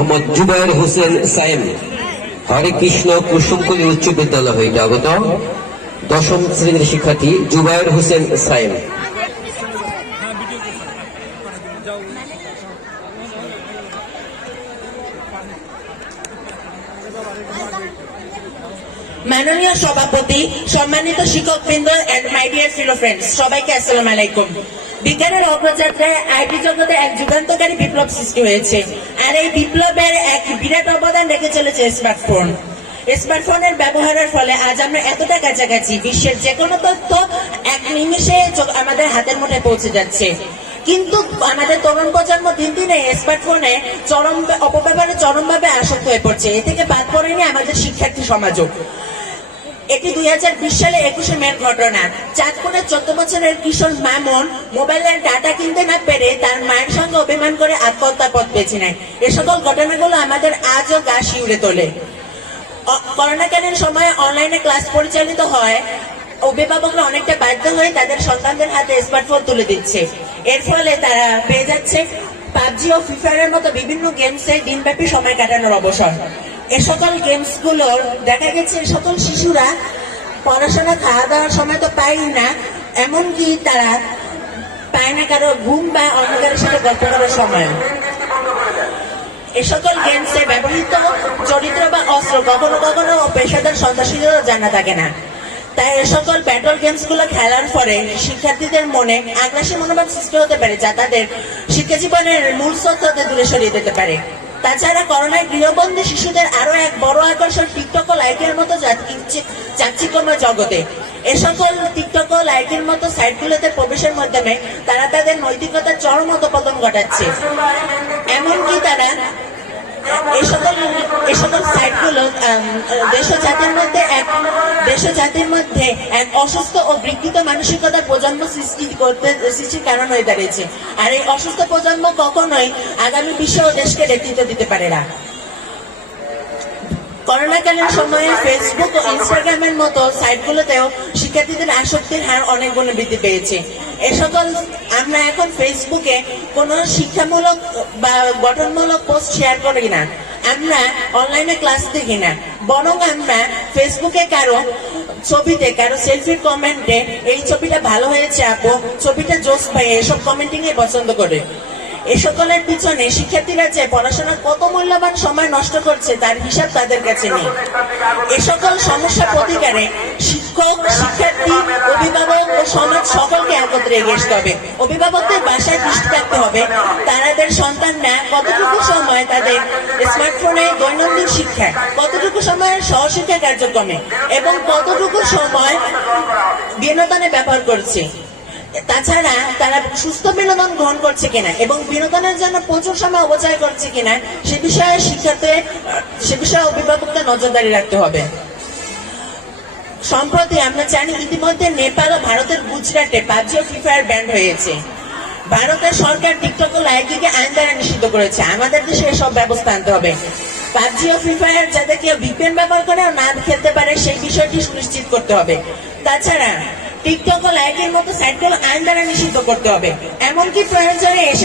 মোহাম্মদ জুবায়ের হোসেন সাইম হরে কৃষ্ণ কুসুমকলি উচ্চ বিদ্যালয় হইতে আগত দশম শ্রেণীর শিক্ষার্থী জুবায়ের হোসেন সাইম। মাননীয় সভাপতি, সম্মানিত শিক্ষকবৃন্দ and my dear fellow friends, সবাইকে আসসালামু আলাইকুম। বিজ্ঞানের অগ্রযাত্রায় আইটি জগতে এক যুগান্তকারী বিপ্লব সৃষ্টি হয়েছে, আর এই বিপ্লবের এক বিরাট অবদান রেখে চলেছে স্মার্টফোন। স্মার্টফোনের ব্যবহারের ফলে আজ আমরা এতটা কাছাকাছি, বিশ্বের যে কোনো তথ্য এক নিমেষে আমাদের হাতের মুঠে পৌঁছে যাচ্ছে। কিন্তু আমাদের তরুণ প্রজন্ম দিন দিনে স্মার্টফোনে অপব্যবহারে চরমভাবে আসক্ত হয়ে পড়ছে। এ থেকে বাদ পড়েনি আমাদের শিক্ষার্থী সমাজও। এটি 2020 সালে 21শে মের ঘটনা। চাঁদপুরের 14 বছরের কিশোর মামুন মোবাইলের ডাটা কিনতে না পেরে তার মায়ের সঙ্গে অভিমান করে আত্মহত্যার পথ বেছে নেয়। এ সকল ঘটনাগুলো আমাদের আজও গা শিউরে তোলে। করোনাকালীন সময়ে অনলাইনে ক্লাস পরিচালিত হয়, অভিভাবকরা অনেকটা বাধ্য হয়ে তাদের সন্তানদের হাতে স্মার্টফোন তুলে দিচ্ছে। এর ফলে তারা পেয়ে যাচ্ছে পাবজি ও ফ্রি ফায়ারের মতো বিভিন্ন গেমসে দিনব্যাপী সময় কাটানোর অবসর। এ সকল গেমস গুলোর দেখা গেছে সকল শিশুরা পড়াশোনা খাওয়া দাওয়ার সময় তো পায় না, এমনকি তারা পায় না কারো ঘুম বা অন্য কারোর সাথে গল্প করার সময়। এ সকল গেমসে ব্যবহৃত চরিত্র বা অস্ত্র কখনো কখনো পেশাদার সন্ত্রাসীদেরও জানা থাকে না। তাই এ সকল ব্যাটল গেমস গুলো খেলার পরে শিক্ষার্থীদের মনে আগ্রাসী মনোভাব সৃষ্টি হতে পারে, যা তাদের শিক্ষা জীবনের মূল স্রোত হতে দূরে সরিয়ে দিতে পারে। তাছাড়া করোনায় গৃহবন্দী শিশুদের আরো এক বড় আকর্ষণ টিকটক ও লাইকের মতো চাকচিক্যময় জগতে। এ সকল টিকটক ও লাইকের মতো সাইটগুলোতে প্রবেশের মাধ্যমে তারা তাদের নৈতিকতার চরম অধঃপতন ঘটাচ্ছে। এমনকি তারা এই সকল সাইটগুলো দেশ ও জাতির মধ্যে এক অসুস্থ ও বিকৃত মানসিকতার প্রজন্ম সৃষ্টির কারণ হয়ে দাঁড়িয়েছে। আর এই অসুস্থ প্রজন্ম কখনোই আগামী বিশ্ব ও দেশকে নেতৃত্ব দিতে পারে না। করোনাকালীন সময়ে ফেসবুক ও ইনস্টাগ্রামের মতো সাইটগুলোতেও শিক্ষার্থীদের আসক্তির হার অনেক গুণে বৃদ্ধি পেয়েছে। এ সকল আমরা এখন ফেসবুকে কোনো শিক্ষামূলক বা গঠনমূলক পোস্ট শেয়ার করি না, আমরা অনলাইনে ক্লাস দেখি না, বরং আমরা ফেসবুকে কারো ছবিতে কারো সেলফির কমেন্টে এই ছবিটা ভালো হয়েছে আপু, ছবিটা জোস পাই, এসব কমেন্টিং এ পছন্দ করে। এ সকলের পিছনে শিক্ষার্থীরা যে পড়াশোনার কত মূল্যবান সময় নষ্ট করছে তার হিসাব তাদের কাছে নেই। এ সকল সমস্যা প্রতিকারে শিক্ষক, শিক্ষার্থী, অভিভাবক ও সমাজ সকলকে একত্রে এগিয়ে আসতে হবে। অভিভাবকদের বাসায় দৃষ্টি রাখতে হবে তাদের সন্তানরা কতটুকু সময় তাদের স্মার্টফোনে দৈনন্দিন শিক্ষায়, কতটুকু সময় সহশিক্ষা কার্যক্রমে এবং কতটুকু সময় বিনোদনে ব্যবহার করছে। তাছাড়া তারা সুস্থ বিনোদন গ্রহণ করছে কিনা এবং বিনোদনের জন্য প্রচুর সময় অপচয় করছে কিনা সে বিষয়ে অভিভাবকদের নজরদারি রাখতে হবে। সম্প্রতি আমরা জানি ইতিমধ্যে নেপাল ও ভারতের গুজরাটে পাবজি ও ফ্রি ফায়ার ব্যান্ড হয়েছে। ভারতের সরকার টিকটক ও লাইকিকে আইন দ্বারা নিষিদ্ধ করেছে। আমাদের দেশে এসব ব্যবস্থা আনতে হবে। পাবজি ও ফ্রি ফায়ার যাতে কেউ ভিপিএন ব্যবহার করে না খেলতে পারে সেই বিষয়টি সুনিশ্চিত করতে হবে। তাছাড়া টিকটক ও লাইকের মতো সাইটগুলো আইন দ্বারা নিষিদ্ধ করতে হবে। এমনকি প্রয়োজনে এর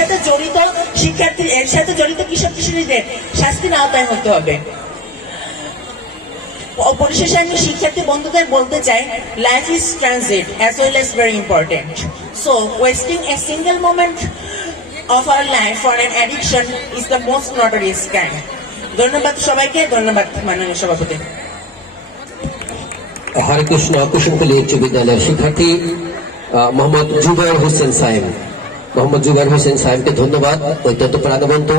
সাথে জড়িত কিশোর কিশোরীদের শাস্তির আওতায় হতে হবে। পরিশেষে আমি শিক্ষার্থী বন্ধুদের বলতে চাই, life is transit as well as very important. So wasting a single moment of our life for an addiction is the most notorious crime. ধন্যবাদ সবাইকে, ধন্যবাদ মাননীয় সভাপতি। হরে কৃষ্ণ কুসুমকলি উচ্চ বিদ্যালয়ের শিক্ষার্থী মোহাম্মদ জুবায়ের হোসেন সাইম। মোহাম্মদ জুবায়ের হোসেন সাইমকে ধন্যবাদ অত্যন্ত প্রাণবন্ত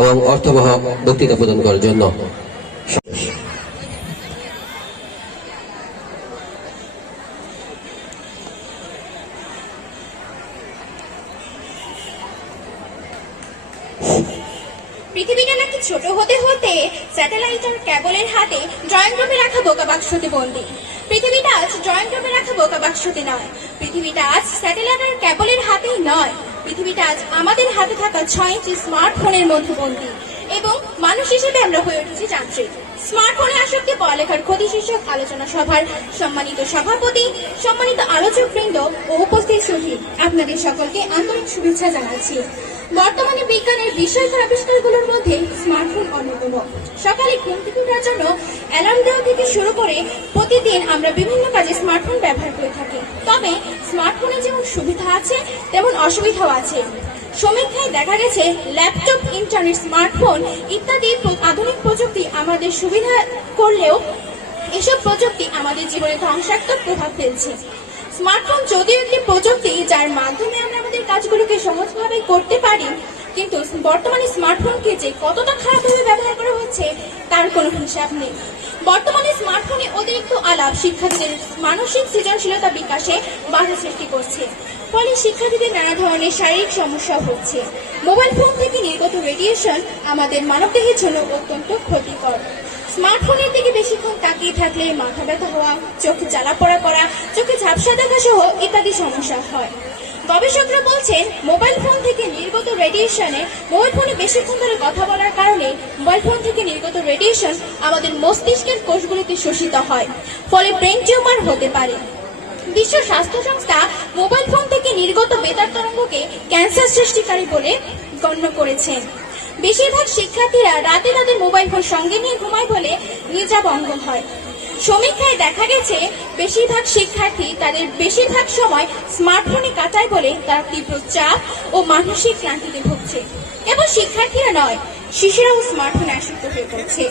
এবং অর্থবহ বক্তৃতা প্রদান করার জন্য। পৃথিবীটা নাকি ছোট হতে হতে স্যাটেলাইট আর কেবলের হাতে ড্রয়িং রুমে রাখা বোকা বাক্সতে বন্দী। পৃথিবীটা আজ ড্রয়িং রুমে রাখা বোকা বাক্সতে নয়, পৃথিবীটা আজ স্যাটেলাইট আর কেবলের হাতেই নয়, পৃথিবীটা আজ আমাদের হাতে থাকা 6 ইঞ্চি স্মার্টফোনের মধ্যে বন্দী। এবং মানুষ হিসেবে আমরা হয়ে উঠেছি যান্ত্রিক। স্মার্টফোনে আসক্তি পড়ালেখার ক্ষতি শীর্ষক আলোচনা সভার সম্মানিত সভাপতি, সম্মানিত আলোচকবৃন্দ ও উপস্থিত সুধী, আপনাদের সকলকে আন্তরিক শুভেচ্ছা জানাচ্ছি। বর্তমানে বিজ্ঞানের বিস্ময়কর আবিষ্কারগুলোর মধ্যে স্মার্টফোন অন্যতম। সকালে ঘুম থেকে ওঠার জন্য অ্যালার্ম দেওয়া থেকে শুরু করে প্রতিদিন আমরা বিভিন্ন কাজে স্মার্টফোন ব্যবহার করে থাকি। তবে স্মার্টফোনে যেমন সুবিধা আছে তেমন অসুবিধাও আছে। সমীক্ষায় দেখা গেছে ল্যাপটপ, ইন্টারনেট, স্মার্টফোন ইত্যাদি আধুনিক প্রযুক্তি আমাদের সুবিধা করলেও এসব প্রযুক্তি আমাদের জীবনে ধ্বংসাত্মক প্রভাব ফেলছে। স্মার্টফোন যদিও একটি প্রযুক্তি যার মাধ্যমে আমরা আমাদের কাজগুলোকে সহজভাবে করতে পারি, কিন্তু বর্তমানে স্মার্টফোনকে যে কতটা খারাপভাবে ব্যবহার করা হচ্ছে তার কোনো হিসাব নেই। বর্তমানে স্মার্টফোনে অতিরিক্ত আলাপ শিক্ষার্থীদের মানসিক সৃজনশীলতা বিকাশে বাধা সৃষ্টি করছে, ফলে শিক্ষার্থীদের নানা ধরনের শারীরিক সমস্যা হচ্ছে। মোবাইল ফোন থেকে নির্গত রেডিয়েশন আমাদের মানবদেহের জন্য অত্যন্ত ক্ষতিকর। স্মার্টফোনের দিকে বেশিক্ষণ তাকিয়ে থাকলে মাথা ব্যথা হওয়া, চোখে জ্বালাপোড়া করা, চোখে ঝাপসা দেখা সহ ইত্যাদি সমস্যা হয়। গবেষকরা বলছেন মোবাইল ফোন থেকে নির্গত রেডিয়েশনে মোবাইল ফোনে বেশিক্ষণ ধরে কথা বলার কারণে মোবাইল ফোন থেকে নির্গত রেডিয়েশন আমাদের মস্তিষ্কের কোষগুলিতে শোষিত হয়, ফলে ব্রেন টিউমার হতে পারে। বিশ্ব স্বাস্থ্য সংস্থা মোবাইল ফোন থেকে নির্গত বেতার তরঙ্গকে ক্যান্সার সৃষ্টিকারী বলে গণ্য করেছেন। বেশিরভাগ শিক্ষার্থীরা রাতে রাতে মোবাইল ফোন সঙ্গে নিয়ে ঘুমায় বলে নিদ্রা ভঙ্গ হয়। সমীক্ষায় দেখা গেছে বেশিরভাগ শিক্ষার্থী তাদের বেশিরভাগ সময় স্মার্টফোনে কাটায় বলে তারা তীব্র চাপ ও মানসিক ক্লান্তিতে ভুগছে। এবং শিক্ষার্থীরা নয়, শিশুরাও স্মার্টফোনে আসক্ত হয়ে পড়ছে।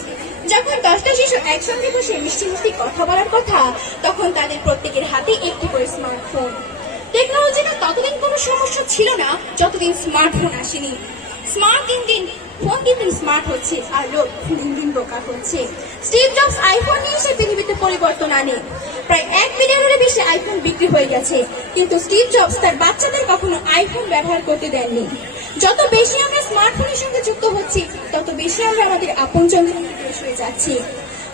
যখন 10টা শিশু একসঙ্গে বসে মিষ্টি মিষ্টি কথা বলার কথা, তখন তাদের প্রত্যেকের হাতে একটি করে স্মার্টফোন। টেকনোলজিতে ততদিন কোনো সমস্যা ছিল না যতদিন স্মার্টফোন আসেনি। ফোন দিন দিন স্মার্ট হচ্ছে আর লোক দিন দিন বোকা হচ্ছে। স্টিভ জবস আইফোন নিয়ে এসে পৃথিবীতে পরিবর্তন আনে। প্রায় 1 বিলিয়নেরও বেশি আইফোন বিক্রি হয়ে গেছে, কিন্তু স্টিভ জবস তার বাচ্চাদের কখনো আইফোন ব্যবহার করতে দেননি। যত বেশি আমরা স্মার্টফোনের সঙ্গে যুক্ত হচ্ছি, তত বেশি আমরা আমাদের আপনজন থেকে দূরে সরে যাচ্ছি।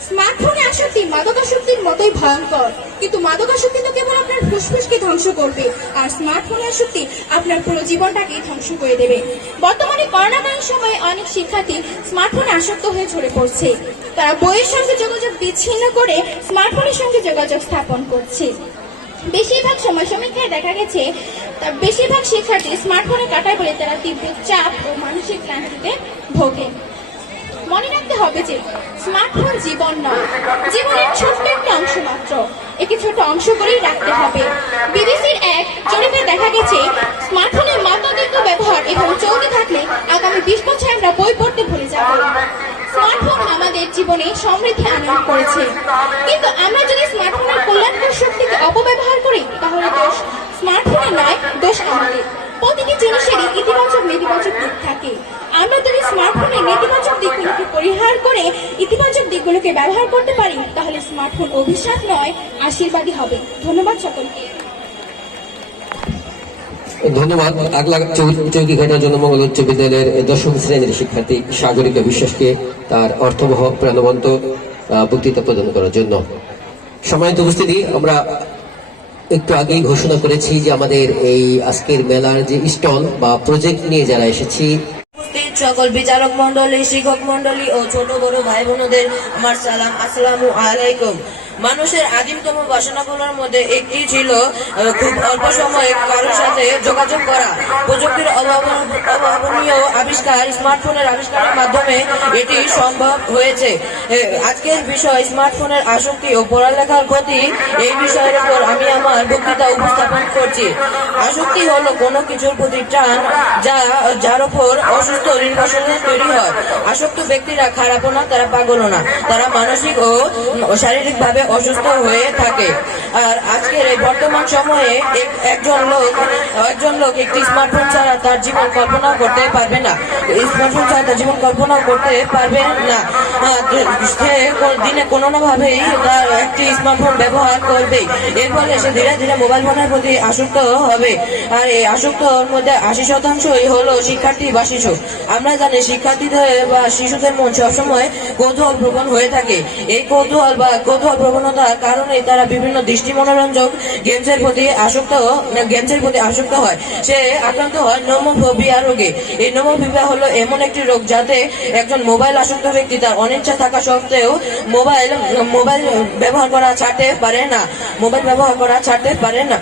স্মার্টফোনে আসক্তি মাদকাসক্তির মতোই ভয়ঙ্কর, কিন্তু মাদকাসক্তি তো কেবল আপনার ফুসফুসকে ধ্বংস করবে, আর স্মার্টফোনে আসক্তি আপনার পুরো জীবনটাকে ধ্বংস করে দেবে। বর্তমানে করোনাকালীন সময়ে অনেক শিক্ষার্থী স্মার্টফোনে আসক্ত হয়ে ঝরে পড়ছে। তারা বইয়ের সঙ্গে যোগাযোগ বিচ্ছিন্ন করে স্মার্টফোনের সঙ্গে যোগাযোগ স্থাপন করছে। বেশিরভাগ সময় সমীক্ষায় দেখা গেছে তার বেশিরভাগ শিক্ষার্থী স্মার্টফোনে কাটায় বলে তারা তীব্র চাপ ও মানসিক ক্লান্তিতে ভোগে। মনে রাখতে হবে যে স্মার্টফোন জীবন নয়, জীবনের ছোট্ট একটা অংশ মাত্র। একে ছোট অংশ করেই রাখতে হবে। বিবিসির এক জরিপে দেখা গেছে স্মার্টফোনের মাত্রাতিরিক্ত ব্যবহার এভাবে চলতে থাকলে আগামী 20 বছর আমরা বই পড়তে ভুলে যাব। স্মার্টফোন আমাদের জীবনে সমৃদ্ধি আনয়ন করেছে, কিন্তু আমরা যদি স্মার্টফোনের কল্যাণকর শক্তিকে অপব্যবহার করি তাহলে দোষ স্মার্টফোনের নয়, দোষ আমাদের। প্রতিটি জিনিসেরই ইতিবাচক নেতিবাচক দিক থাকে। আমরা যদি স্মার্টফোনের নেতিবাচক দিকগুলোকে পরিহার করে ইতিবাচক দিকগুলোকে ব্যবহার করতে পারি, তাহলে স্মার্টফোন অভিশাপ নয়, আশীর্বাদই হবে। ধন্যবাদ সকলকে। ধন্যবাদ। আগলা চৌকিঘাটা জনমঙ্গল উচ্চ বিদ্যালয়ের 10ম শ্রেণীর শিক্ষার্থী সাগরিকা বিশ্বাসকে তার অর্থবহ প্রাণবন্ত বক্তৃতা প্রদান করার জন্য। সম্মানিত উপস্থিতি, আমরা একটু আগেই ঘোষণা করেছি যে আমাদের এই আজকের মেলার যে স্টল বা প্রজেক্ট নিয়ে যারা এসেছি, সকল বিচারক মন্ডলী, শিক্ষক মন্ডলী ও ছোট বড় ভাই বোনদের আমার সালাম, আসসালামু আলাইকুম। মানুষের আদিমতম বাসনাগুলোর মধ্যে একটি ছিল খুব অল্প সময়ে কারোর সাথে যোগাযোগ করা। প্রযুক্তির অভাবনীয় আবিষ্কার স্মার্টফোনের আবিষ্কারের মাধ্যমে এটি সম্ভব হয়েছে। আজকের বিষয় স্মার্টফোনের আসক্তি ও পড়ালেখার ক্ষতি, এই বিষয়ের উপর আমি আমার বক্তৃতা উপস্থাপন করছি। আসক্তি হলো কোনো কিছুর প্রতি টান যার উপর অসুস্থ নির্বাসনে তৈরি হয়। আসক্ত ব্যক্তিরা খারাপও না, তারা পাগলও না, তারা মানসিক ও শারীরিক ভাবে অসুস্থ হয়ে থাকে। আর আজকের এই বর্তমান সময়ে একজন লোক একটি স্মার্টফোন ছাড়া তার জীবন কল্পনা করতে পারবে না। স্মার্টফোন ছাড়া তার জীবন কল্পনা করতে পারবে না। সে দিনে কোনো না ভাবেই তার একটি স্মার্টফোন ব্যবহার করবে। এর ফলে সে ধীরে ধীরে মোবাইল ফোনের প্রতি আসক্ত হবে। আর এই আসক্তর মধ্যে 80% হলো শিক্ষার্থী বা শিশু। আমরা জানি শিক্ষার্থীদের বা শিশুদের মন সবসময় কৌতূহল প্রবণ হয়ে থাকে। এই কৌতূহল প্রবণতার কারণে তারা বিভিন্ন দৃষ্টি মনোরঞ্জক গেমসের প্রতি আসক্ত হয়। সে আক্রান্ত হয় নোমোফোবিয়া রোগে। এই নোমোফোবিয়া হলো এমন একটি রোগ যাতে একজন মোবাইল আসক্ত ব্যক্তি তার অনিচ্ছা থাকা সত্ত্বেও মোবাইল ব্যবহার করা ছাড়তে পারে না।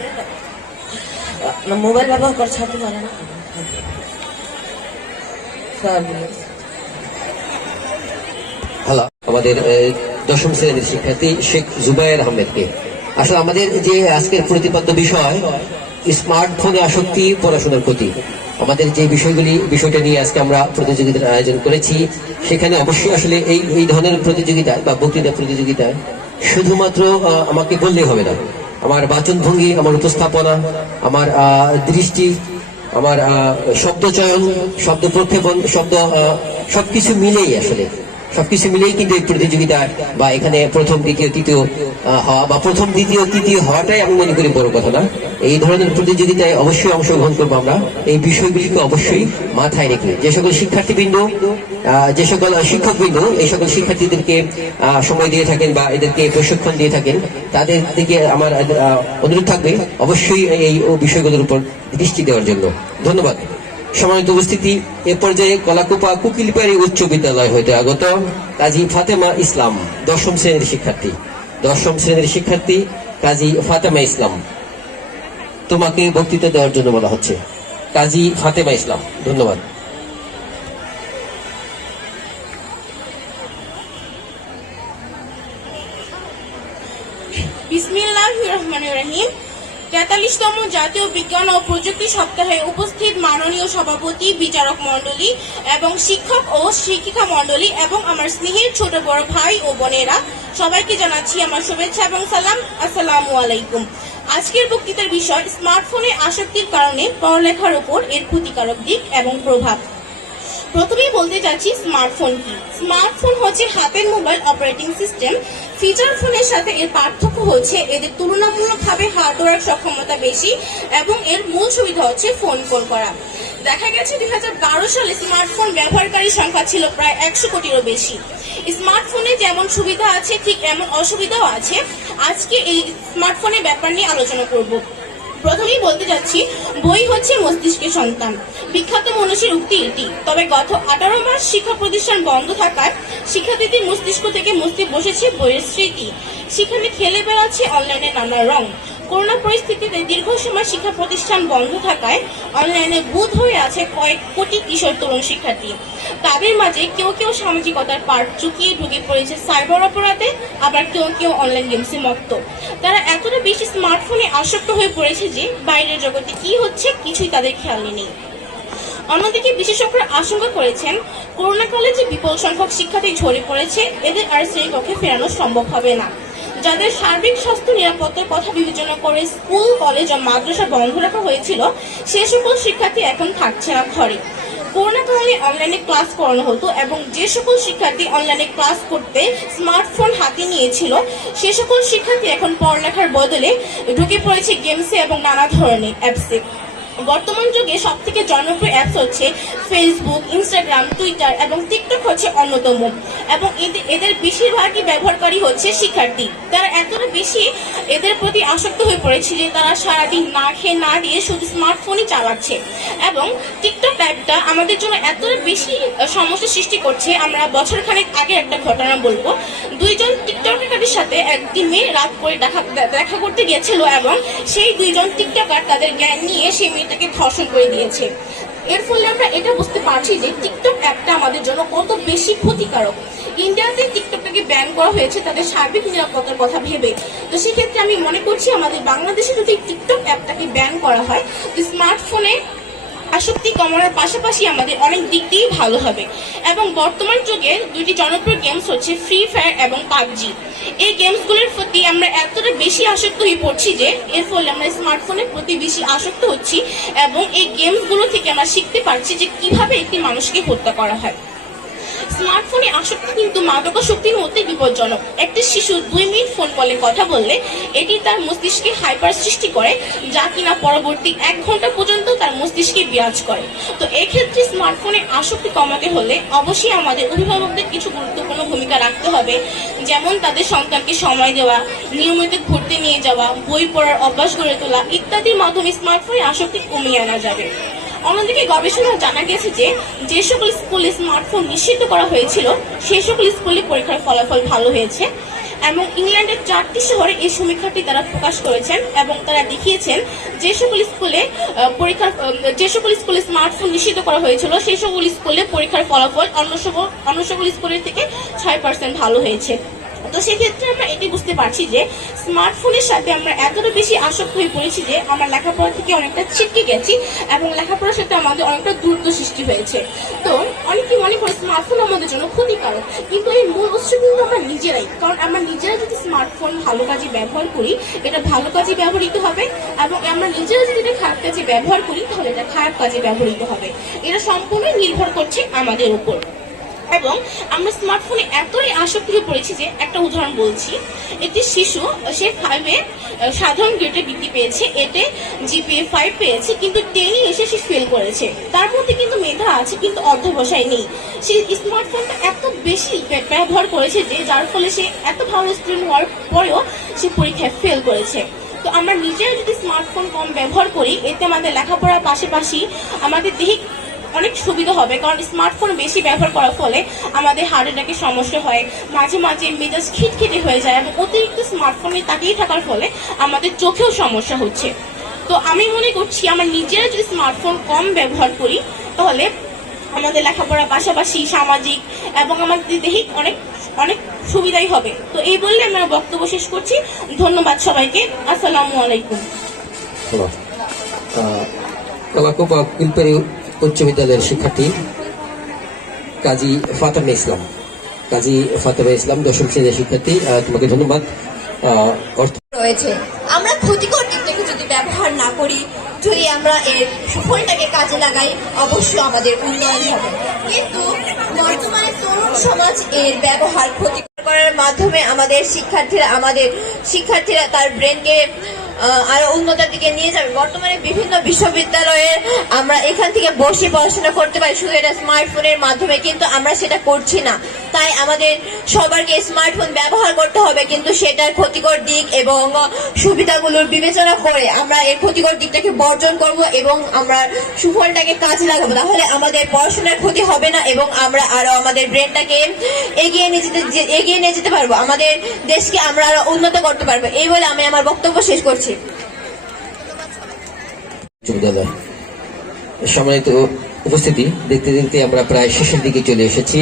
হ্যালো, আমাদের দশম শ্রেণীর শিক্ষার্থী শেখ জুবায়ের আহমেদকে। আসলে আমাদের যে আজকের প্রতিপাদ্য বিষয় স্মার্টফোনে আসক্তি পড়াশোনার ক্ষতি, আমাদের যে বিষয়টা নিয়ে আজকে আমরা প্রতিযোগিতার আয়োজন করেছি, সেখানে অবশ্যই আসলে এই ধরনের প্রতিযোগিতা বা বক্তৃতা প্রতিযোগিতায় শুধুমাত্র আমাকে বললেই হবে না, আমার বাচনভঙ্গি, আমার উপস্থাপনা, আমার দৃষ্টি, আমার শব্দ চয়ন, শব্দ প্রক্ষেপণ, সবকিছু মিলেই কিন্তু এই প্রতিযোগিতা বা এখানে প্রথম দ্বিতীয় তৃতীয় হওয়া বা প্রথম দ্বিতীয় তৃতীয় হওয়াটাই আমি মনে করি বড় কথা না। এই ধরনের প্রতিযোগিতায় অবশ্যই অংশগ্রহণ করবো আমরা, এই বিষয়গুলিকে অবশ্যই মাথায় রেখে। যে সকল শিক্ষার্থীবৃন্দ, যে সকল শিক্ষকবৃন্দ এই সকল শিক্ষার্থীদেরকে সময় দিয়ে থাকেন বা এদেরকে প্রশিক্ষণ দিয়ে থাকেন, তাদের দিকে আমার অনুরোধ থাকবে অবশ্যই এই বিষয়গুলোর উপর দৃষ্টি দেওয়ার জন্য। ধন্যবাদ। সম্মানিত উপস্থিতি, এ পর্যায়ে কলাকুপা কুকিলপাড়ি উচ্চ বিদ্যালয় হইতে আগত কাজী ফাতেমা ইসলাম, দশম শ্রেণীর শিক্ষার্থী কাজী ফাতেমা ইসলাম, তোমাকে বক্তৃতা দেওয়ার জন্য বলা হচ্ছে। কাজী ফাতেমা ইসলাম, ধন্যবাদ। বিসমিল্লাহির রহমানির রহিম। 43তম জাতীয় বিজ্ঞান ও প্রযুক্তি সপ্তাহে উপস্থিত মাননীয় সভাপতি, বিচারক মণ্ডলী এবং শিক্ষক ও শিক্ষিকা মণ্ডলী এবং আমার স্নেহের ছোট বড় ভাই ও বোনেরা, সবাইকে জানাচ্ছি আমার শুভেচ্ছা এবং সালাম। আসসালামু আলাইকুম। আজকের বক্তৃতার বিষয় স্মার্টফোনে আসক্তির কারণে পড়ালেখার উপর এর ক্ষতিকারক দিক এবং প্রভাব। প্রথমেই বলতে যাচ্ছি স্মার্টফোন কি। স্মার্টফোন হচ্ছে হাতের মোবাইল অপারেটিং সিস্টেম। ফিচার ফোনের সাথে এর পার্থক্য হচ্ছে এদের তুলনামূলকভাবে হার্ডওয়্যার সক্ষমতা বেশি এবং এর মূল সুবিধা হচ্ছে ফোন কল করা। দেখা গেছে 2012 সালে স্মার্টফোন ব্যবহারকারীর সংখ্যা ছিল প্রায় 100 কোটিরও বেশি। স্মার্টফোনে যেমন সুবিধা আছে ঠিক এমন অসুবিধাও আছে। আজকে এই স্মার্টফোনের ব্যাপার নিয়ে আলোচনা করব। প্রথমেই বলতে যাচ্ছি, বই হচ্ছে মস্তিষ্কের সন্তান। বিখ্যাত মনীষীর উক্তি এটি। তবে গত 18 মাস শিক্ষা প্রতিষ্ঠান বন্ধ থাকায় শিক্ষার্থীদের মস্তিষ্ক থেকে মুছতে বসেছে বইয়ের স্মৃতি। সেখানে খেলে বেড়াচ্ছে অনলাইনে নানা রং। করোনা পরিস্থিতিতে দীর্ঘ সময় শিক্ষা প্রতিষ্ঠান বন্ধ থাকায় অনলাইনে বুঁদ হয়ে আছে কয়েক কোটি কিশোর তরুণ শিক্ষার্থী। তাদের মাঝে কেউ কেউ সামাজিকতার পার্ট চুকিয়ে ঢুকে পড়েছে সাইবার অপরাধে, আবার কেউ অনলাইন গেমসে মত্ত। তারা এতটা বেশি স্মার্টফোনে আসক্ত হয়ে পড়েছে যে বাইরের জগতে কি হচ্ছে কিছুই তাদের খেয়াল নেই। অন্যদিকে বিশেষজ্ঞরা আশঙ্কা করেছেন, করোনাকালে যে বিপুল সংখ্যক শিক্ষার্থী ঝরে পড়েছে, এদের আর শ্রেণীকক্ষে ফেরানো সম্ভব হবে না। যাদের সার্বিক স্বাস্থ্য নিরাপত্তার কথা বিবেচনা করে স্কুল, কলেজ ও মাদ্রাসা বন্ধ রাখা হয়েছিল, সে সকল শিক্ষার্থী এখন থাকছে না ঘরে। করোনাকালে অনলাইনে ক্লাস করানো হতো এবং যে সকল শিক্ষার্থী অনলাইনে ক্লাস করতে স্মার্টফোন হাতে নিয়েছিল, সে সকল শিক্ষার্থী এখন পড়ালেখার বদলে ঢুকে পড়েছে গেমসে এবং নানা ধরনের অ্যাপসে। বর্তমান যুগে সব থেকে জনপ্রিয় অ্যাপস হচ্ছে ফেসবুক, ইনস্টাগ্রাম, টুইটার এবং টিকটক হচ্ছে অন্যতম। এবং এদের বেশিরভাগই ব্যবহারকারী হচ্ছে শিক্ষার্থী। তারা এতটা বেশি এদের প্রতি আসক্ত হয়ে পড়েছে যে তারা সারাদিন না খেয়ে না দিয়ে শুধু স্মার্টফোনই চালাচ্ছে। এবং টিকটক অ্যাপটা আমাদের জন্য এতটা বেশি সমস্যা সৃষ্টি করছে। আমরা বছরখানেক আগে একটা ঘটনা বলবো। দুইজন টিকটকারের সাথে একদিন মেয়ে রাত করে দেখা করতে গিয়েছিল এবং সেই দুইজন টিকটকার তাদের জ্ঞান নিয়ে সেই মেয়েটাকে ধর্ষণ করে দিয়েছে। এর ফলে আমরা এটা বুঝতে পারছি যে টিকটক অ্যাপটা আমাদের জন্য কত বেশি ক্ষতিকারক। ইন্ডিয়াতে টিকটকটাকে ব্যান করা হয়েছে তাদের সার্বিক নিরাপত্তার কথা ভেবে। তো সেক্ষেত্রে আমি মনে করছি আমাদের বাংলাদেশে যদি টিকটক অ্যাপটাকে ব্যান করা হয়, তো স্মার্টফোনে আসক্তি কমানোর পাশাপাশি আমাদের অনেক দিক দিয়েই ভালো হবে। এবং বর্তমান যুগে দুইটি জনপ্রিয় গেমস হচ্ছে ফ্রি ফায়ার এবং পাবজি। এই গেমসগুলোর প্রতি আমরা এতটা বেশি আসক্ত হয়ে পড়ছি যে এর ফলে আমরা স্মার্টফোনের প্রতি বেশি আসক্ত হচ্ছি এবং এই গেমসগুলো থেকে আমরা শিখতে পারছি যে কিভাবে একটি মানুষকে হত্যা করা হয়। স্মার্টফোনে আসক্তি কিন্তু মাদকাসক্তির মধ্যে বিপজ্জনক। একটি শিশু 2 মিনিট ফোন কলে কথা বললে এটি তার মস্তিষ্কে হাইপার সৃষ্টি করে, যা কিনা পরবর্তী 1 ঘন্টা পর্যন্ত তার মস্তিষ্কে বিরাজ করে। তো এক্ষেত্রে স্মার্টফোনে আসক্তি কমাতে হলে অবশ্যই আমাদের অভিভাবকদের কিছু গুরুত্বপূর্ণ ভূমিকা রাখতে হবে। যেমন তাদের সন্তানকে সময় দেওয়া, নিয়মিত ঘুরতে নিয়ে যাওয়া, বই পড়ার অভ্যাস গড়ে তোলা ইত্যাদির মাধ্যমে স্মার্টফোনে আসক্তি কমিয়ে আনা যাবে। অন্যদিকে গবেষণায় জানা গেছে যে সকল স্কুলে স্মার্টফোন নিষিদ্ধ করা হয়েছিল সেই সকল স্কুলে পরীক্ষার ফলাফল ভালো হয়েছে এবং ইংল্যান্ডের 4টি শহরে এই সমীক্ষাটি তারা প্রকাশ করেছেন এবং তারা দেখিয়েছেন যে সকল স্কুলে স্মার্টফোন নিষিদ্ধ করা হয়েছিল সেই সকল স্কুলে পরীক্ষার ফলাফল অন্য সকল স্কুলের থেকে 6% ভালো হয়েছে। তো সেক্ষেত্রে আমরা এটি বুঝতে পারছি যে স্মার্টফোনের সাথে আমরা এতটা বেশি আসক্ত হয়ে পড়েছি যে আমরা লেখাপড়া থেকে অনেকটা ছিটকে গেছি এবং লেখাপড়ার সাথে আমাদের অনেকটা দূরত্ব সৃষ্টি হয়েছে। তো অনেকে মনে করে স্মার্টফোন আমাদের জন্য ক্ষতিকারক, কিন্তু এই মূল উৎস কিন্তু আমরা নিজেরাই। কারণ আমরা নিজেরা যদি স্মার্টফোন ভালো কাজে ব্যবহার করি এটা ভালো কাজে ব্যবহৃত হবে, এবং আমরা নিজেরা যদি এটা খারাপ কাজে ব্যবহার করি তাহলে এটা খারাপ কাজে ব্যবহৃত হবে। এটা সম্পূর্ণ নির্ভর করছে আমাদের উপর। এবং আমরা স্মার্টফোনে এতই আসক্ত হয়ে পড়েছি যে একটা উদাহরণ বলছি। একটি শিশু সে 5-এ সাধারণ গ্রেডে বৃত্তি পেয়েছে, এতে জিপিএ 5 পেয়েছে, কিন্তু 10-এ এসে সে ফেল করেছে। তার মধ্যে কিন্তু মেধা আছে কিন্তু অধ্যবসায় নেই। সে স্মার্টফোনটা এত বেশি ব্যবহার করেছে যে যার ফলে সে এত ভালো স্টুডেন্ট হওয়ার পরেও সে পরীক্ষায় ফেল করেছে। তো আমরা নিজেরা যদি স্মার্টফোন কম ব্যবহার করি এতে আমাদের লেখাপড়ার পাশাপাশি আমাদের দেহে অনেক সুবিধা হবে। কারণ স্মার্টফোন বেশি ব্যবহার করার ফলে আমাদের হার্ট অ্যাটাকের সমস্যা হয়, মাঝে মাঝে মেজাজ খিটখিটে হয়ে যায়, এবং অতিরিক্ত স্মার্টফোনে তাকিয়ে থাকার ফলে আমাদের চোখেও সমস্যা হচ্ছে। তো আমি মনে করছি আমরা নিজেরা যদি স্মার্টফোন কম ব্যবহার করি তাহলে আমাদের লেখাপড়ার পাশাপাশি সামাজিক এবং আমাদের দৈহিক অনেক অনেক সুবিধাই হবে। তো এই বললে আমি আমার বক্তব্য শেষ করছি। ধন্যবাদ সবাইকে। আসসালামু আলাইকুম। কালাকোপা কুলপাড়ি উচ্চ বিদ্যালয়ের শিক্ষার্থী কাজী ফাতেমা ইসলাম 10ম শ্রেণীর শিক্ষার্থী, তোমাকে ধন্যবাদ। রয়েছে আমরা ক্ষতিকর দিকটাকে যদি ব্যবহার না করি, যদি আমরা এর সুফলটাকে কাজে লাগাই অবশ্যই আমাদের উন্নয়ন হবে। কিন্তু বর্তমানে তরুণ সমাজ এর ব্যবহার ক্ষতিকর করার মাধ্যমে আমাদের শিক্ষার্থীরা তার ব্রেনকে আরো উন্নতির দিকে নিয়ে যাবে। বর্তমানে বিভিন্ন বিশ্ববিদ্যালয়ে আমরা এখান থেকে বসে পড়াশোনা করতে পারি শুধু এটা স্মার্টফোনের মাধ্যমে, কিন্তু আমরা সেটা করছি না। তাই আমাদের সবাইকে স্মার্টফোন ব্যবহার করতে হবে, কিন্তু সেটার ক্ষতিকর দিক এবং সুবিধাগুলোর বিবেচনা করে আমরা এর ক্ষতিকর দিকটাকে বর্জন করব এবং আমরা সুফলটাকে কাজে লাগাবো। তাহলে আমাদের পড়াশোনার ক্ষতি হবে না এবং আমরা আরো আমাদের ব্রেনটাকে এগিয়ে নিয়ে যেতে পারবো, আমাদের দেশকে আমরা আরো উন্নত করতে পারবো। এই বলে আমি আমার বক্তব্য শেষ করছি। সম্মানিত উপস্থিতি, দেখতে দেখতে আমরা প্রায় শেষের দিকে চলে এসেছি।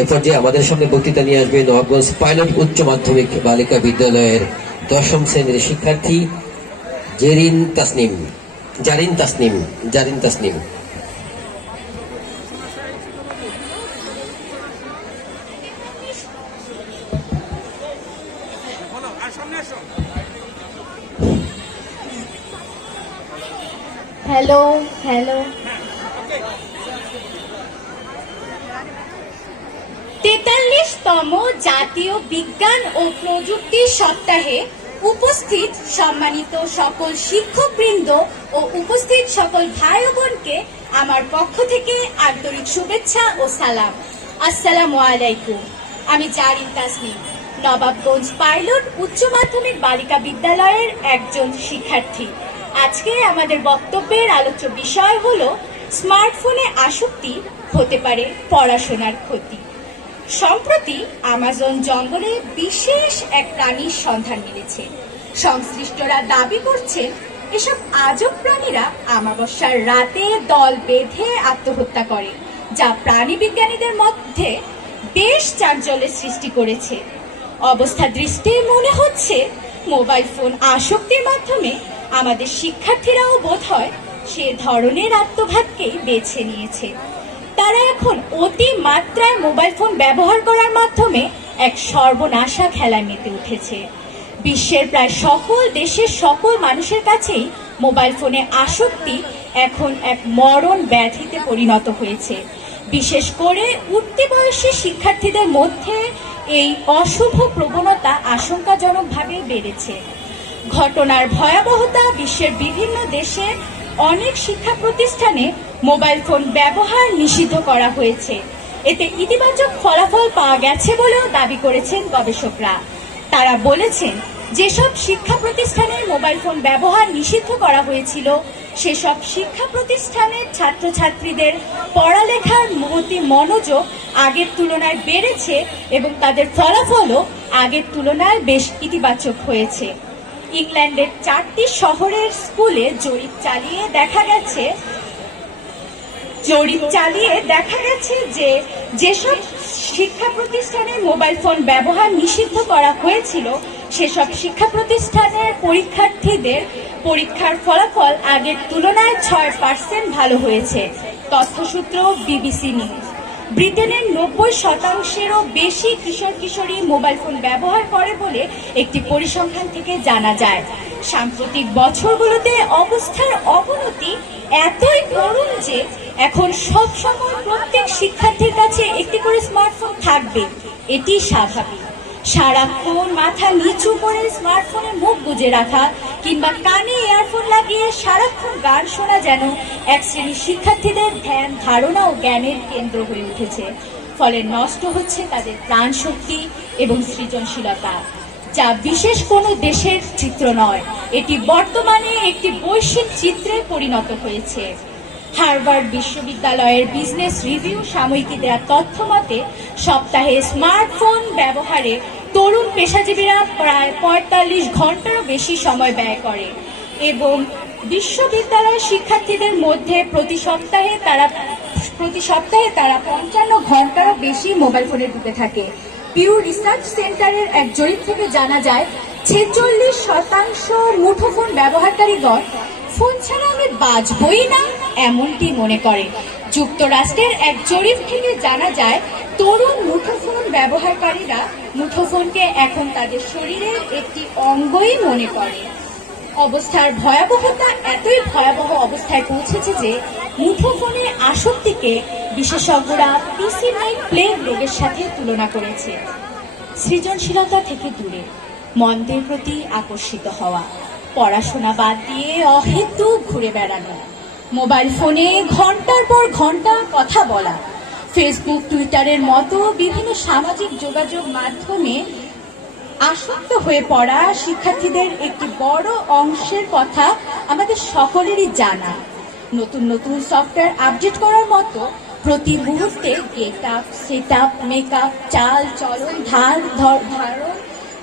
এই পর্যায়ে আমাদের সামনে বক্তৃতা নিয়ে আসবে নবাবগঞ্জ পাইলট উচ্চ মাধ্যমিক বালিকা বিদ্যালয়ের 10ম শ্রেণীর শিক্ষার্থী জারিন তাসনিম। হ্যালো 43তম জাতীয় বিজ্ঞান ও প্রযুক্তি সপ্তাহে উপস্থিত সম্মানিত সকল শিক্ষকবৃন্দ ও উপস্থিত সকল ভাই ও বোনকে আমার পক্ষ থেকে আন্তরিক শুভেচ্ছা ও সালাম। আসসালামু আলাইকুম। আমি জারিন তাসনিম, নবাবগঞ্জ পাইলট উচ্চ মাধ্যমিক বালিকা বিদ্যালয়ের একজন শিক্ষার্থী। আজকে আমাদের বক্তব্যের আলোচ্য বিষয় হলো স্মার্টফোনে আসক্তি হতে পারে পড়াশোনার ক্ষতি। সম্প্রতি আমাজন জঙ্গলে বিশেষ এক প্রাণীর সন্ধান মিলেছে। সংশ্লিষ্টরা দাবি করছেন এসব আজব প্রাণীরা অমাবস্যার রাতে দল বেঁধে আত্মহত্যা করে, যা প্রাণী বিজ্ঞানীদের মধ্যে বেশ চাঞ্চল্যের সৃষ্টি করেছে। অবস্থা দৃষ্টে মনে হচ্ছে মোবাইল ফোন আসক্তির মাধ্যমে আমাদের শিক্ষার্থীরাও বোধহয় সে ধরনের আত্মঘাতকেই বেছে নিয়েছে। তারা এখন অতি মাত্রায় মোবাইল ফোন ব্যবহার করার মাধ্যমে এক সর্বনাশা খেলায় মেতে উঠেছে। বিশ্বের প্রায় সকল দেশের সকল মানুষের কাছেই মোবাইল ফোনে আসক্তি এখন এক মরণ ব্যাধিতে পরিণত হয়েছে। বিশেষ করে উঠতি বয়সী শিক্ষার্থীদের মধ্যে এই অশুভ প্রবণতা আশঙ্কাজনকভাবে বেড়েছে। ঘটনার ভয়াবহতা বিশ্বের বিভিন্ন দেশে অনেক শিক্ষা প্রতিষ্ঠানে মোবাইল ফোন ব্যবহার নিষিদ্ধ করা হয়েছে। এতে ইতিবাচক ফলাফল পাওয়া গেছে বলেও দাবি করেছেন গবেষকরা। তারা বলেছেন যেসব শিক্ষা প্রতিষ্ঠানে মোবাইল ফোন ব্যবহার নিষিদ্ধ করা হয়েছিল সেসব শিক্ষা প্রতিষ্ঠানের ছাত্রছাত্রীদের পড়ালেখার মনোযোগ আগের তুলনায় বেড়েছে এবং তাদের ফলাফলও আগের তুলনায় বেশ ইতিবাচক হয়েছে। ইংল্যান্ডের 4টি শহরের স্কুলে জরিপ চালিয়ে দেখা গেছে যে যেসব শিক্ষা প্রতিষ্ঠানে মোবাইল ফোন ব্যবহার নিষিদ্ধ করা হয়েছিল সেসব শিক্ষা প্রতিষ্ঠানের পরীক্ষার্থীদের পরীক্ষার ফলাফল আগের তুলনায় 6% ভালো হয়েছে। তথ্যসূত্র বিবিসি নিউজ। ব্রিটেনের 90%-এরও বেশি কিশোর কিশোরী মোবাইল ফোন ব্যবহার করে বলে একটি পরিসংখ্যান থেকে জানা যায়। সাম্প্রতিক বছরগুলোতে অবস্থার অবনতি এতই করুণ যে এখন সব সময় প্রত্যেক শিক্ষার্থীর কাছে একটি করে স্মার্টফোন থাকবে, এটি স্বাভাবিক। সারাক্ষণ মাথা নিচু করে স্মার্টফোনে মুখ গুজে রাখা কিংবা কানে ইয়ারফোন লাগিয়ে সারাক্ষণ গান শোনা যেন এক শ্রেণীর শিক্ষার্থীদের ধ্যান ধারণা ও জ্ঞানের কেন্দ্র হয়ে উঠেছে। ফলে নষ্ট হচ্ছে তাদের প্রাণশক্তি এবং সৃজনশীলতা, যা বিশেষ কোনো দেশের চিত্র নয়, এটি বর্তমানে একটি বৈশ্বিক চিত্রে পরিণত হয়েছে। হার্ভার্ড বিশ্ববিদ্যালয়ের বিজনেস রিভিউ সাময়িকী দেওয়া তথ্য মতে সপ্তাহে স্মার্টফোন ব্যবহারে তরুণ পেশাজীবীরা প্রায় 45 ঘন্টারও বেশি সময় ব্যয় করে এবং বিশ্ববিদ্যালয়ের শিক্ষার্থীদের মধ্যে প্রতি সপ্তাহে তারা 55 ঘন্টারও বেশি মোবাইল ফোনে ডুবে থাকে। পিউ রিসার্চ সেন্টারের এক জরিপ থেকে জানা যায় 46% মুঠোফোন ব্যবহারকারীগণ ফোন ছাড়া আমি বাঁচবই না এমনটি মনে করে। যুক্তরাষ্ট্রের এক জরিপ থেকে জানা যায় তরুণ মুঠোফোন ব্যবহারকারীরা মুঠোফোনকে এখন তাদের শরীরের একটি অঙ্গই মনে করে। অবস্থার ভয়াবহতা এতই ভয়াবহ অবস্থায় পৌঁছেছে যে মুঠোফোনে আসক্তিকে বিশেষজ্ঞরা পিসি নাইট প্লেগ রোগের সাথে তুলনা করেছে। সৃজনশীলতা থেকে দূরে, মন্দের প্রতি আকর্ষিত হওয়া, পড়াশোনা বাদ দিয়ে অহেতুক ঘুরে বেড়ানো, মোবাইল ফোনে ঘন্টার পর ঘন্টা কথা বলা, ফেসবুক টুইটারের মতো বিভিন্ন সামাজিক যোগাযোগ মাধ্যমে আসক্ত হয়ে পড়া শিক্ষার্থীদের একটি বড় অংশের কথা আমাদের সকলেরই জানা। নতুন নতুন সফটওয়্যার আপডেট করার মতো প্রতি মুহূর্তে get up, set up, makeup, চাল চলন, ধারণ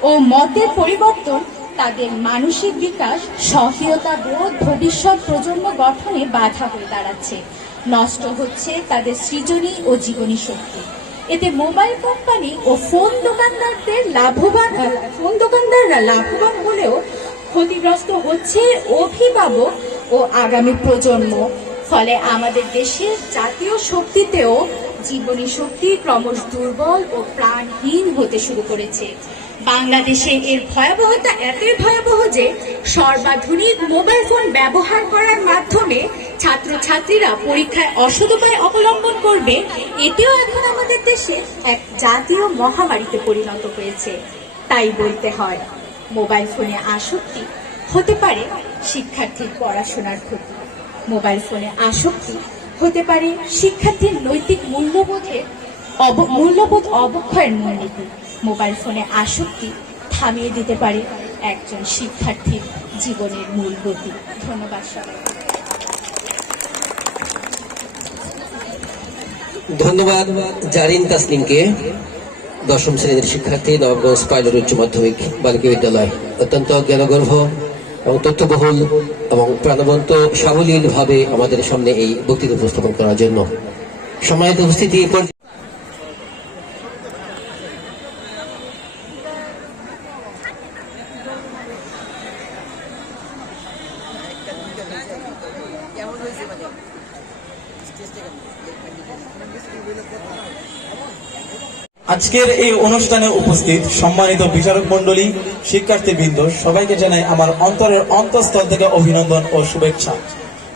ও মতের পরিবর্তন তাদের মানসিক বিকাশ, সহায়তা বোধ, ভবিষ্যৎ প্রজন্ম গঠনে বাধা হয়ে দাঁড়াচ্ছে। নষ্ট হচ্ছে তাদের সৃজনী ও জীবনী শক্তি। এতে মোবাইল কোম্পানি ও ফোন দোকানদাররা লাভবান হলেও ক্ষতিগ্রস্ত হচ্ছে অভিভাবক ও আগামী প্রজন্ম। ফলে আমাদের দেশের জাতীয় শক্তিতেও জীবনী শক্তি ক্রমশ দুর্বল ও প্রাণহীন হতে শুরু করেছে। বাংলাদেশে এর ভয়াবহতা এতই ভয়াবহ যে সর্বাধুনিক মোবাইল ফোন ব্যবহার করার মাধ্যমে ছাত্রছাত্রীরা পরীক্ষায় অসদুপায় অবলম্বন করবে, এটিও এখন আমাদের দেশে এক জাতীয় মহামারীতে পরিণত হয়েছে। তাই বলতে হয়, মোবাইল ফোনে আসক্তি হতে পারে শিক্ষার্থীর পড়াশোনার ক্ষতি, মোবাইল ফোনে আসক্তি হতে পারে শিক্ষার্থীর নৈতিক মূল্যবোধ অবক্ষয়ের মূলনীতি, মোবাইল ফোনে আসক্তি থামিয়ে দিতে পারে একজন শিক্ষার্থীর জীবনের মূল গতি। ধন্যবাদ সবাই। ধন্যবাদ জারিন তাসনিমকে। 10ম শ্রেণীর শিক্ষার্থী, নবাবগঞ্জ পাইলট উচ্চ মাধ্যমিক বালিকা বিদ্যালয়। অত্যন্ত জ্ঞানগর্ভ এবং তথ্যবহুল এবং প্রাণবন্ত সাবলীল ভাবে আমাদের সামনে এই বক্তৃতা উপস্থাপন করার জন্য সম্মানিত উপস্থিতি। আজকের এই অনুষ্ঠানে উপস্থিত সম্মানিত বিচারক মণ্ডলী, শিক্ষার্থীবৃন্দ, সবাইকে জানাই আমার অন্তরের অন্তঃস্থল থেকে অভিনন্দন ও শুভেচ্ছা।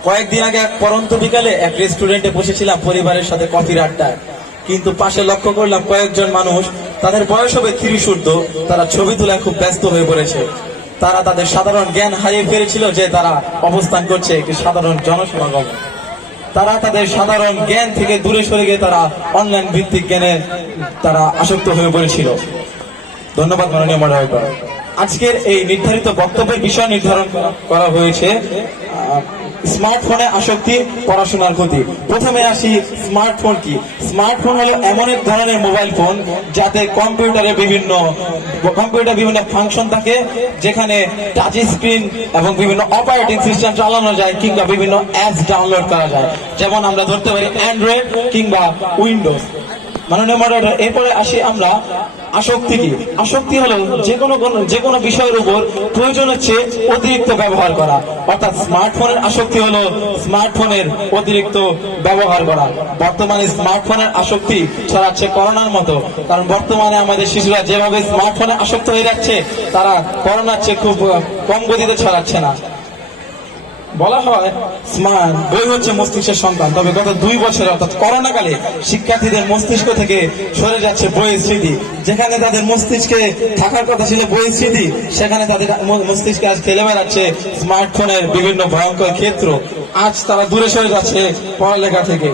কয়েকদিন আগে এক পরন্ত বিকালে এক রেস্টুরেন্টে বসেছিলাম পরিবারের সাথে কফির আড্ডায়, কিন্তু পাশে লক্ষ্য করলাম কয়েকজন মানুষ, তাদের বয়স হবে 30 ঊর্ধ্ব, তারা ছবি তোলায় খুব ব্যস্ত হয়ে পড়েছে। তারা তাদের সাধারণ জ্ঞান হারিয়ে ফেলেছিল যে তারা অবস্থান করছে একটি সাধারণ জনসমাগম। তারা তাদের সাধারণ জ্ঞান থেকে দূরে সরে গিয়ে তারা অনলাইন ভিত্তিক জ্ঞানে তারা আসক্ত হয়ে পড়েছিল। ধন্যবাদ মাননীয় মডারেটর। আজকের এই নির্ধারিত বক্তব্যের বিষয় নির্ধারণ করা হয়েছে স্মার্টফোনে আসক্তি, পড়াশোনার ক্ষতি। প্রথমে আসি স্মার্টফোন কি। স্মার্টফোন হলো এমন এক ধরনের মোবাইল ফোন যাতে কম্পিউটারে বিভিন্ন ফাংশন থাকে, যেখানে টাচ স্ক্রিন এবং বিভিন্ন অপারেটিং সিস্টেম চালানো যায় কিংবা বিভিন্ন অ্যাপস ডাউনলোড করা যায়। যেমন আমরা ধরতে পারি অ্যান্ড্রয়েড কিংবা উইন্ডোজ। মাননীয় মডারেটর, এরপরে আসি আমরা আসক্তি কি। আসক্তি হলো যে কোনো বিষয়ের উপর প্রয়োজনের চেয়ে অতিরিক্ত ব্যবহার করা, অর্থাৎ স্মার্টফোনের আসক্তি হলো স্মার্টফোনের অতিরিক্ত ব্যবহার করা। বর্তমানে স্মার্টফোনের আসক্তি ছড়াচ্ছে করোনার মতো, কারণ বর্তমানে আমাদের শিশুরা যেভাবে স্মার্টফোনে আসক্ত হয়ে যাচ্ছে, তারা করোনার চেয়ে খুব কম গতিতে ছড়াচ্ছে না। বলা হয় বই হচ্ছে মস্তিষ্কের সন্তান, তবে গত 2 বছরে অর্থাৎ করোনাকালে শিক্ষার্থীদের মস্তিষ্ক থেকে সরে যাচ্ছে বইয়ের স্মৃতি। যেখানে তাদের মস্তিষ্কে থাকার কথা ছিল বইয়ের স্মৃতি, সেখানে তাদের মস্তিষ্কে আজ খেলে বেড়াচ্ছে স্মার্টফোনের বিভিন্ন ভয়ঙ্কর ক্ষেত্র। আজ তারা দূরে সরে যাচ্ছে পড়ালেখা থেকে।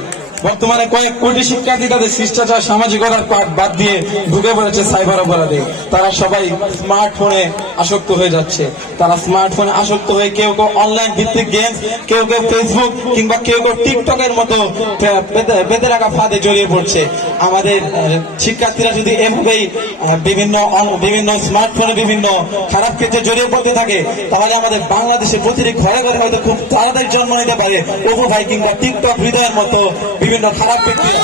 বর্তমানে কয়েক কোটি শিক্ষার্থী তাদের শিষ্টাচার, সামাজিকতার পাঠ বাদ দিয়ে ঢুকে পড়েছে সাইবার অপরাধে। তারা সবাই স্মার্টফোনে আসক্ত হয়ে যাচ্ছে। তারা স্মার্টফোনে আসক্ত হয়ে কেউ অনলাইন ভিত্তিক গেমস, কেউ ফেসবুক কিংবা কেউ টিকটকের মতো বেঁধে রাখা ফাঁদে জড়িয়ে পড়ছে। আমাদের শিক্ষার্থীরা যদি এভাবেই বিভিন্ন স্মার্টফোনে বিভিন্ন খারাপ ক্ষেত্রে জড়িয়ে পড়তে থাকে, তাহলে আমাদের বাংলাদেশের প্রতিটি ঘরে ঘরে হয়তো খুব তাড়াতাড়ি জন্ম নিতে পারে অপু ভাই কিংবা টিকটক হৃদয়ের মতো বিভিন্ন খারাপ ব্যক্তিরা।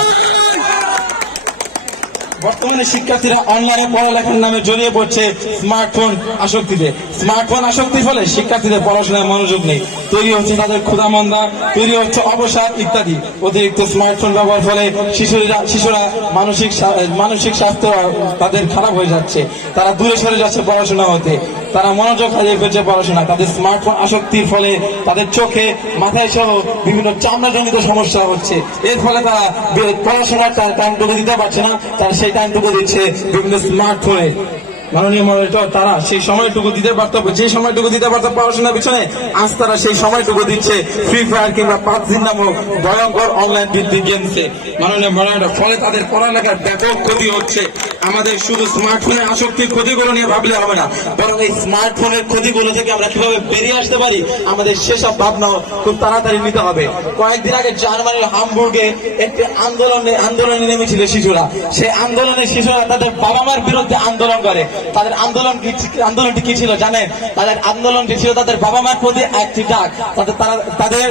বর্তমানে শিক্ষার্থীরা অনলাইনে পড়ালেখার নামে জড়িয়ে পড়ছে স্মার্টফোন আসক্তিতে। স্মার্টফোন আসক্তির ফলে শিক্ষার্থীদের পড়াশোনায় মনোযোগ নেই, তৈরি হচ্ছে তাদের ক্ষুধামন্দা, তৈরি হচ্ছে অবসাদ ইত্যাদি। অতিরিক্ত স্মার্টফোন ব্যবহার ফলে শিশুরা মানসিক স্বাস্থ্য তাদের খারাপ হয়ে যাচ্ছে। তারা দূরে সরে যাচ্ছে পড়াশোনা হতে, তারা মনোযোগ হারিয়ে ফেলছে পড়াশোনা। তাদের স্মার্টফোন আসক্তির ফলে তাদের চোখে, মাথায় সহ বিভিন্ন চামড়াজনিত সমস্যা হচ্ছে। এর ফলে তারা পড়াশোনার টাইমটুকু দিতে পারছে না, তারা সেই টাইমটুকু দিচ্ছে বিভিন্ন স্মার্টফোনে। মাননীয় মডারেটর, তারা সেই সময়টুকু দিতে পারতো, যে সময়টুকু দিতে পারতো পড়াশোনার পিছনে, আজ তারা সেই সময়টুকু দিচ্ছে ফ্রি ফায়ার কিংবা পাবজি নামক ভয়ঙ্কর অনলাইন ভিত্তিক গেমসে। মাননীয় মডারেটর, ফলে তাদের পড়ালেখার ব্যাপক ক্ষতি হচ্ছে। আমাদের শুধু স্মার্টফোনের আসক্তির ক্ষতিগুলো নিয়ে ভাবলে হবে না, বরং এই স্মার্টফোনের ক্ষতিগুলো থেকে আমরা কিভাবে বেরিয়ে আসতে পারি, আমাদের সেসব ভাবনা খুব তাড়াতাড়ি নিতে হবে। কয়েকদিন আগে জার্মানির হামবুর্গে একটি আন্দোলনে নেমেছিল শিশুরা। সেই আন্দোলনে শিশুরা তাদের বাবা মার বিরুদ্ধে আন্দোলন করে। তাদের আন্দোলনটি কি ছিল জানেন? তাদের আন্দোলনটি ছিল তাদের বাবা মার প্রতি একটি ডাক। তাদের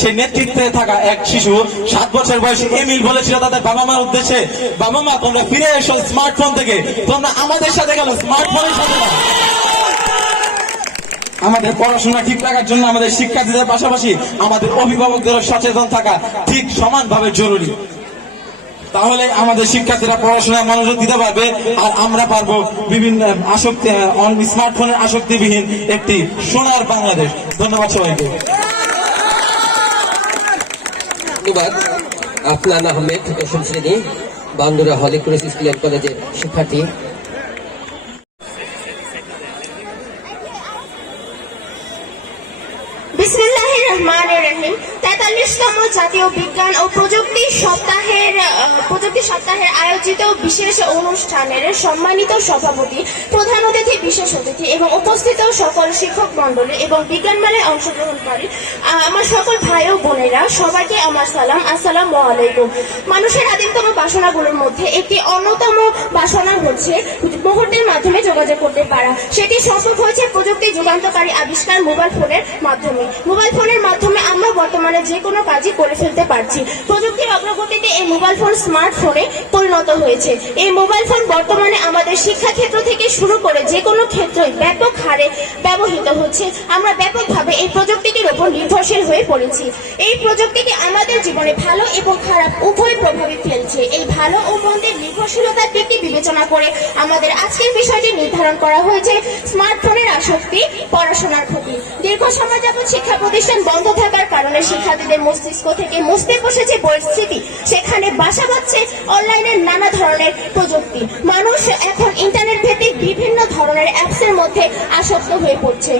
সেই নেতৃত্বে থাকা এক শিশু 7 বছর বয়সী এমিল বলেছিল তাদের বাবা মার উদ্দেশ্যে, বাবা মা তোমরা ফিরে এসো স্মার্টফোন থেকে, তোমরা আমাদের সাথে গেল স্মার্টফোনের সাথে না। আমাদের পড়াশোনা ঠিক রাখার জন্য আমাদের শিক্ষার্থীদের পাশাপাশি আমাদের অভিভাবকদেরও সচেতন থাকা ঠিক সমানভাবে জরুরি। তাহলে আমাদের শিক্ষার্থীরা পড়াশোনায় মনোযোগ দিতে পারবে, আর আমরা পারবো বিভিন্ন স্মার্টফোনের আসক্তিবিহীন একটি সোনার বাংলাদেশ। ধন্যবাদ সবাইকে। ধন্যবাদ। আফলান আহমেদ, 10ম শ্রেণী, বান্দুরা হলিক্রস স্কুল অ্যান্ড কলেজের শিক্ষার্থী। বিসমিল্লাহির রহমানির রহিম। 43তম জাতীয় বিজ্ঞান ও প্রযুক্তি সপ্তাহের আয়োজিত বিশেষ অনুষ্ঠানের সম্মানিত সভাপতি, প্রধান অতিথি, বিশেষ অতিথি এবং উপস্থিত সকল শিক্ষক মন্ডলী এবং বিজ্ঞান মেলায় অংশগ্রহণকারী আমার সকল ভাই ও বোনেরা, সবাইকে আমার সালাম, আসসালামু আলাইকুম। মানুষের আদিমতম বাসনাগুলোর মধ্যে একটি অন্যতম বাসনা হচ্ছে মুহূর্তের মাধ্যমে যোগাযোগ করতে পারা। সেটি সম্ভব হয়েছে প্রযুক্তি যুগান্তকারী আবিষ্কার মোবাইল ফোনের মাধ্যমে। মোবাইল ফোনের মাধ্যমে আমরা বর্তমানে যে কোনো কাজই করে ফেলতে পারছি। প্রযুক্তির অগ্রগতিতে এই মোবাইল ফোন স্মার্টফোনে পরিণত হয়েছে। এই মোবাইল ফোন বর্তমানে আমাদের শিক্ষাক্ষেত্র থেকে শুরু করে যে কোনো ক্ষেত্রেই ব্যাপক হারে ব্যবহৃত হচ্ছে। আমরা ব্যাপকভাবে এই প্রযুক্তিটির উপর নির্ভরশীল হয়ে পড়েছি। এই প্রযুক্তিটি আমাদের জীবনে ভালো এবং খারাপ উভয় প্রভাবিত ফেলছে। এই ভালো ও মন্দের নির্ভরশীলতার দিকটি বিবেচনা করে আমাদের আজকের বিষয়টি নির্ধারণ করা হয়েছে স্মার্টফোনের আসক্তি, পড়াশোনার ক্ষতি। দীর্ঘ সময় যাবৎ শিক্ষা প্রতিষ্ঠান বন্ধ থাকার কারণে শিক্ষার্থীদের মস্তিষ্ক থেকে মুছতে বসেছে বইয়ের স্মৃতি। সেখানে বাসা বাঁধছে অনলাইনের নানা ধরনের প্রযুক্তি। মানুষ এখন ইন্টারনেট ভিত্তিক বিভিন্ন ধরনের অ্যাপসের মধ্যে আসক্ত হয়ে পড়ছে।